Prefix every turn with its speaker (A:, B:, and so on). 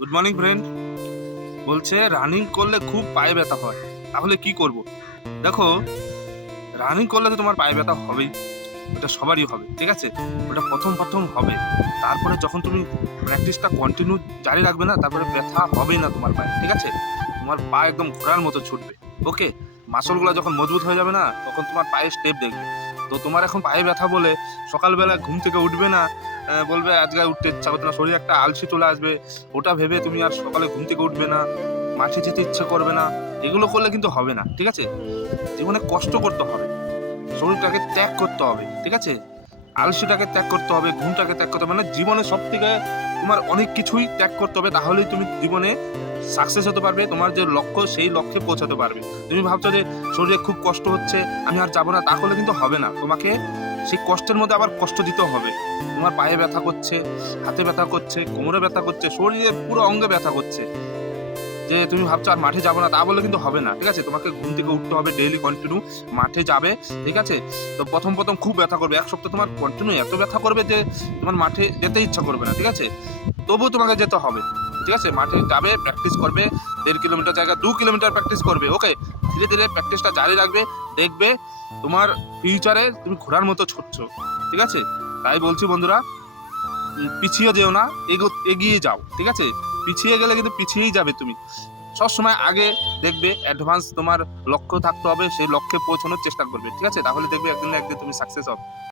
A: Good morning friend বলছে running করলে খুব পায়ে ব্যথা হয়। তাহলে কি করব? দেখো রানিং করলে তো তোমার পায়ে ব্যথা হবেই। এটা সবারই হবে, ঠিক আছে? ওটা প্রথম প্রথম হবে। তারপরে যখন তুমি প্র্যাকটিসটা কন্টিনিউ জারি রাখবে না, তারপরে ব্যথা হবেই না তোমার পায়ে, ঠিক আছে? তোমার পা একদম ঘোড়ার মতো ছুটবে ওকে মাসলগুলো যখন মজবুত হয়ে যাবে না, তখন তোমার পায়ে স্টেপ দেখবে। তো তোমার এখন পায়ে ব্যথা বলে সকালবেলা ঘুম থেকে উঠবে না বলবে, আজকে উঠতে ইচ্ছা করছে না। শরীরে একটা আলসি চলে আসবে। ওটা ভেবে তুমি আর সকালে ঘুম থেকে উঠবে না, মাঠে যেতে ইচ্ছে করবে না। এগুলো করলে কিন্তু হবে না, ঠিক আছে? জীবনে কষ্ট করতে হবে, শরীরটাকে ত্যাগ করতে হবে, ঠিক আছে? আলসিটাকে ত্যাগ করতে হবে, ঘুমটাকে ত্যাগ করতে হবে মানে জীবনে সব থেকে তোমার অনেক কিছুই ত্যাগ করতে হবে, তাহলেই তুমি জীবনে সাকসেস হতে পারবে, তোমার যে লক্ষ্য, সেই লক্ষ্যে পৌঁছাতে পারবে। তুমি ভাবছ যে শরীরে খুব কষ্ট হচ্ছে, আমি আর যাব না তাহলে কিন্তু হবে না। তোমাকে সেই কষ্টের মধ্যে আবার কষ্ট দিতে হবে। তোমার পায়ে ব্যথা করছে, হাতে ব্যথা করছে, কোমরে ব্যথা করছে, শরীরে পুরো অঙ্গে ব্যথা করছে। যে তুমি ভাবছ আর মাঠে যাব না, তা বলে কিন্তু হবে না, ঠিক আছে? তোমাকে ঘুম থেকে উঠতে হবে ডেইলি কন্টিনিউ মাঠে যাবে, ঠিক আছে? তো প্রথম প্রথম খুব ব্যথা করবে। এক সপ্তাহ তোমার কন্টিনিউ এত ব্যথা করবে যে তোমার মাঠে যেতে ইচ্ছা করবে না, ঠিক আছে? তবুও তোমাকে যেতে হবে, ঠিক আছে? মাঠে যাবে প্র্যাকটিস করবে, দেড় কিলোমিটার জায়গা, দু কিলোমিটার প্র্যাকটিস করবে ওকে ধীরে ধীরে প্র্যাকটিসটা জারি রাখবে, দেখবে তোমার ফিউচারে তুমি ঘোরার মতো ছুটছ, ঠিক আছে? তাই বলছি বন্ধুরা পিছিয়ে যেও না, এগো- এগিয়ে যাও, ঠিক আছে? পিছিয়ে গেলে কিন্তু পিছিয়েই যাবে তুমি। সবসময় আগে দেখবে অ্যাডভান্স তোমার লক্ষ্য থাকতে হবে, সেই লক্ষ্যে পৌঁছানোর চেষ্টা করবে, ঠিক আছে? তাহলে দেখবে একদিন না একদিন তুমি সাকসেস হবে।